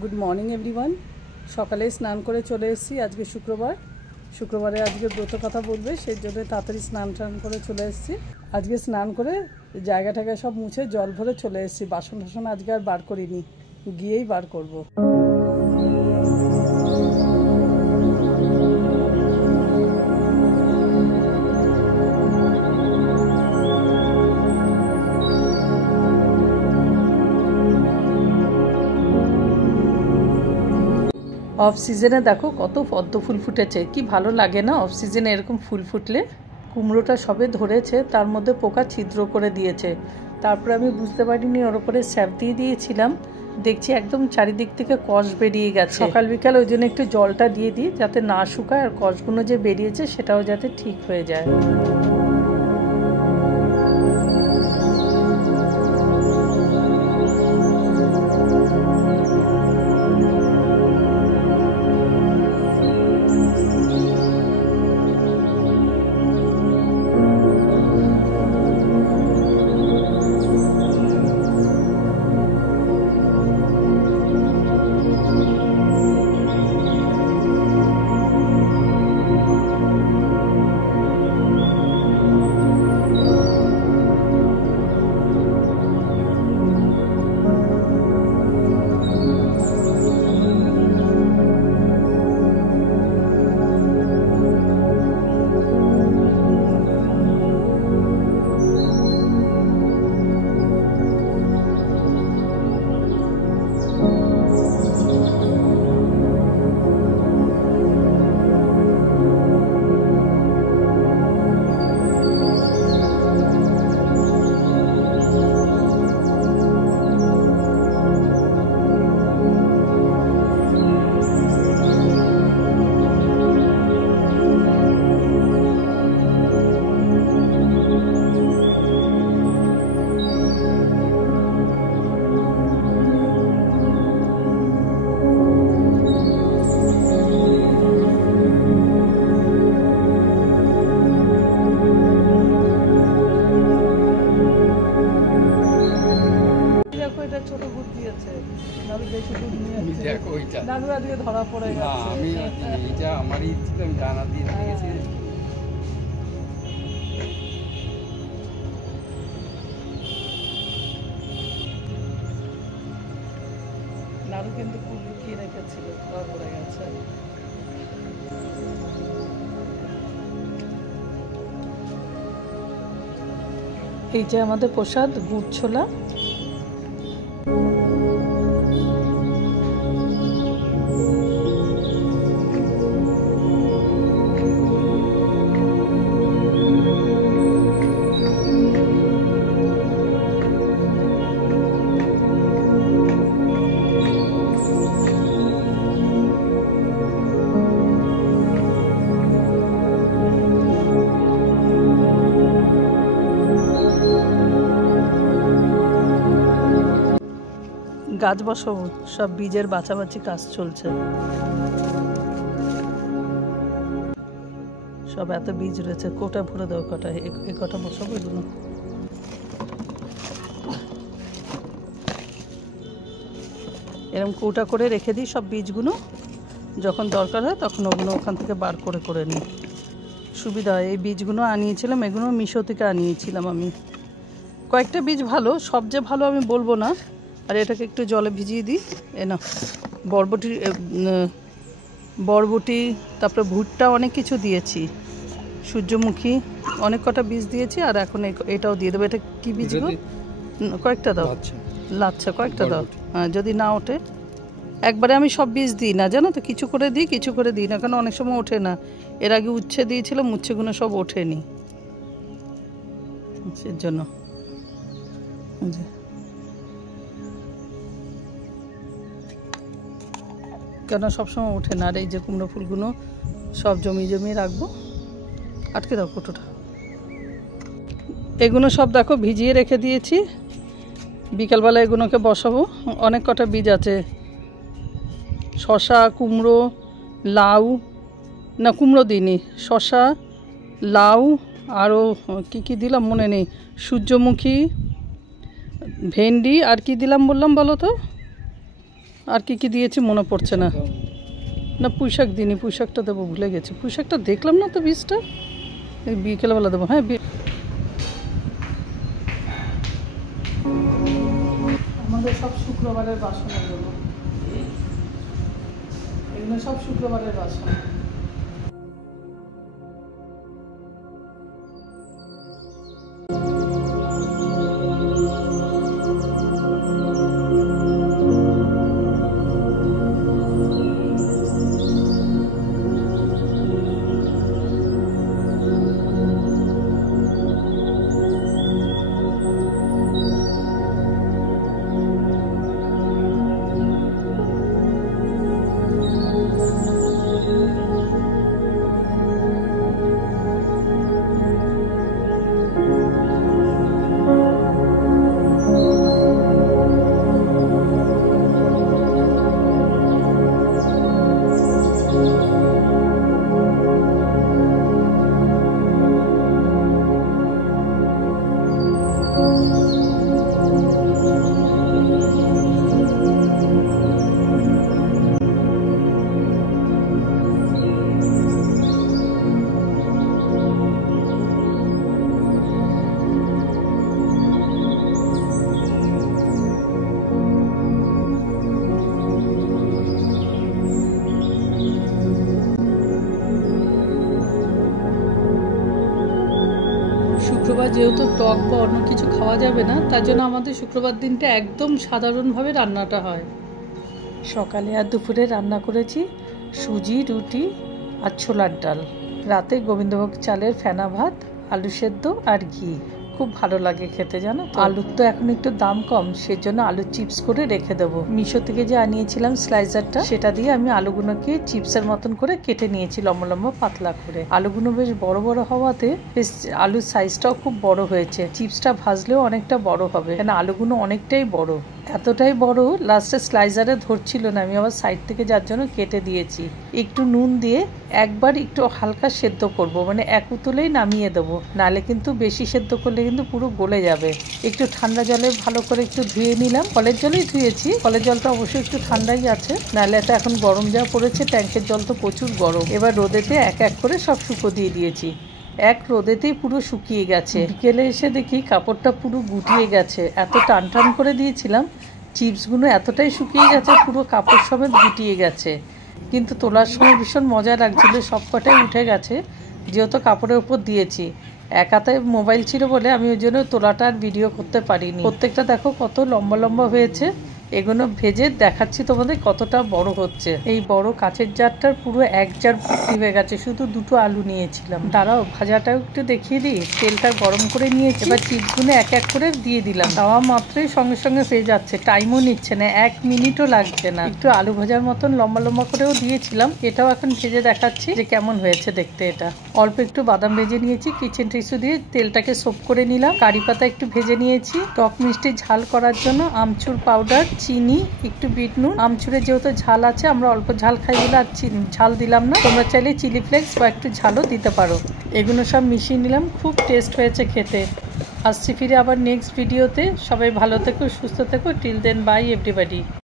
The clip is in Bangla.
Good morning everyone. সকালে স্নান করে চলে এসেছি। আজকে শুক্রবারে আজকে ব্রত কথা বলবে, সেই জন্য তাড়াতাড়ি স্নান করে চলে এসেছি। আজকে স্নান করে জায়গাটাকে সব মুছে জল ভরে চলে এসেছি। বাসন টাসন আজকে আর বার করিনি, গিয়েই বার করব। অফ সিজনে দেখো কত পদ্ম ফুল ফুটেছে, কি ভালো লাগে না অফ সিজনে এরকম ফুল ফুটলে। কুমড়োটা সবে ধরেছে, তার মধ্যে পোকা ছিদ্র করে দিয়েছে। তারপরে আমি বুঝতে পারিনি, ওর উপরে স্যাপ দিয়ে দিয়েছিলাম, দেখছি একদম চারিদিক থেকে কষ বেরিয়ে গেছে। সকাল বিকাল ওই জন্য একটু জলটা দিয়ে দিই যাতে না শুকায়, আর কষগুলো যে বেরিয়েছে সেটাও যাতে ঠিক হয়ে যায়। ধরা পড়ে গেছে। আমি এটা আমারই জানা দিয়ে দিয়েছি। নাড়ু কিন্তু ফুল লুকিয়ে রেখেছিল, ধরা পড়ে গেছে। এই যে আমাদের প্রসাদ গুড় ছোলা। গাছ বসাবো, সব বীজের বাছাবাছি কাজ চলছে। সব এত বীজ রয়েছে, কোটা ভরে দেবো কটা, এ কটা বসাবো। এগুলো এরকম কৌটা করে রেখে দিই সব বীজগুলো, যখন দরকার হয় তখন ওগুলো ওখান থেকে বার করে করে নিই, সুবিধা হয়। এই বীজগুলো আনিয়েছিলাম, এগুলো মিশো থেকে আনিয়েছিলাম আমি। কয়েকটা বীজ ভালো, সব যে ভালো আমি বলবো না। আর এটাকে একটু জলে ভিজিয়ে দিই। এ না, বরবটি, তারপরে ভুট্টা, অনেক কিছু দিয়েছি, সূর্যমুখী, অনেক কটা বীজ দিয়েছি। আর এখন এটাও দিয়ে দেবো। এটা কি বীজ গো? কয়েকটা দাও, লাচ্ছা কয়েকটা দাও। হ্যাঁ, যদি না ওঠে একবারে আমি সব বীজ দিই না, জানো তো, কিছু করে দিই কিছু করে দিই না, কারণ অনেক সময় ওঠে না। এর আগে উচ্ছে দিয়েছিলাম, উচ্ছেগুলো সব ওঠেনি, সেই জন্য। কেন সবসময় ওঠে না। আর এই যে কুমড়ো ফুলগুলো সব জমিয়ে রাখবো। আটকে দাও কোটোটা। এগুলো সব দেখো ভিজিয়ে রেখে দিয়েছি, বিকালবেলা এগুলোকে বসাবো। অনেক কটা বীজ আছে, শশা, কুমড়ো, লাউ, না কুমড়ো দিইনি, শশা, লাউ, আরও কী কী দিলাম মনে নেই, সূর্যমুখী, ভেন্ডি, আর কি দিলাম বললাম বলো তো, আর কি কি দিয়েছি মনে পড়ছে না। না পুঁই শাক দিইনি, পুঁই শাকটা দেবো ভুলে গেছি। পুঁই শাকটা দেখলাম না তো বীজটা, এই বিকেলবেলা দেবো। হ্যাঁ আমাদের সব শুক্রবারের বাসন এগুলো, এগুলো সব শুক্রবারের বাসন। শুক্রবার যেহেতু টক বা অন্য কিছু খাওয়া যাবে না, তার জন্য আমাদের শুক্রবার দিনটা একদম সাধারণভাবে রান্নাটা হয়। সকালে আর দুপুরে রান্না করেছি সুজি, রুটি আর ছোলার ডাল। রাতে গোবিন্দভোগ চালের ফেনা ভাত, আলু সেদ্ধ আর ঘি। খুব ভালো লাগে খেতে, জানো তো। আলুর তো এখন একটু দাম কম, সেজন্য আলুর চিপস করে রেখে দেবো। মিশো থেকে যে আনিয়েছিলাম স্লাইসারটা, সেটা দিয়ে আমি আলুগুলোকে চিপসের মতন করে কেটে নিয়েছি, লম্বা লম্বা পাতলা করে। আলুগুলো বেশ বড় বড় হওয়াতে বেশ আলুর সাইজটাও খুব বড় হয়েছে। চিপসটা ভাজলেও অনেকটা বড় হবে, কেন আলুগুলো অনেকটাই বড়। এতটাই বড় লাস্টে স্লাইসারে ধরছিল না, আমি আবার সাইড থেকে যার জন্য কেটে দিয়েছি। একটু নুন দিয়ে একবার একটু হালকা সেদ্ধ করব, মানে এক উতলেই নামিয়ে দেবো, নালে কিন্তু বেশি সেদ্ধ করলে কিন্তু পুরো গলে যাবে। একটু ঠান্ডা জলে ভালো করে একটু ধুয়ে নিলাম, কলের জলেই ধুয়েছি। কলের জলটা অবশ্যই একটু ঠান্ডাই আছে, নাহলে তো এখন গরম যা পড়েছে, ট্যাঙ্কের জল তো প্রচুর গরম। এবার রোদেতে এক এক করে সব শুকো দিয়ে দিয়েছি। এক রোদেতেই পুরো শুকিয়ে গেছে। বিকেলে এসে দেখি কাপড়টা পুরো গুটিয়ে গেছে, এত টান টান করে দিয়েছিলাম। চিপসগুলো এতটাই শুকিয়ে গেছে, পুরো কাপড় সমেত গুটিয়ে গেছে। কিন্তু তোলার সময় ভীষণ মজা লাগছিল, সব কটাই উঠে গেছে যেহেতু কাপড়ের উপর দিয়েছি। এক হাতায় মোবাইল ছিল বলে আমি ওই জন্য তোলাটা আর ভিডিও করতে পারিনি। প্রত্যেকটা দেখো কত লম্বা লম্বা হয়েছে। এগুলো ভেজে দেখাচ্ছি তোমাদের কতটা বড় হচ্ছে। এই বড় কাচের জারটার পুরো এক জার ভর্তি হয়ে গেছে, শুধু দুটো আলু নিয়েছিলাম। দাঁড়াও ভাজাটাও একটু দেখিয়ে দিই। তেলটা গরম করে নিয়েছি, এবার চিপসগুলো এক এক করে দিয়ে দিলাম। তাওয়া মাত্রই সঙ্গে সঙ্গে হয়ে যাচ্ছে, টাইমও নিচ্ছে না, 1 মিনিটও লাগছে না। একটু আলু ভাজার মতন লম্বা লম্বা করেও দিয়েছিলাম। এটাও এখন ভেজে দেখাচ্ছি যে কেমন হয়েছে দেখতে। এটা অল্প একটু বাদাম ভেজে নিয়েছি, কিচেন টিস্যু দিয়ে তেলটাকে সোপ করে নিলাম। কারি পাতা একটু ভেজে নিয়েছি। টক মিষ্টি ঝাল করার জন্য আমচুর পাউডার, চিনি, একটু বিট নুন। আমচুরে যেহেতু ঝাল আছে, আমরা অল্প ঝাল খাই বলে আর ঝাল দিলাম না। তোমরা চাইলে চিলি ফ্লেক্স বা একটু ঝালও দিতে পারো। এগুলো সব মিশিয়ে নিলাম, খুব টেস্ট হয়েছে খেতে। আসছি ফিরে আবার নেক্সট ভিডিওতে। সবাই ভালো থেকো, সুস্থ থেকো। Till then bye everybody.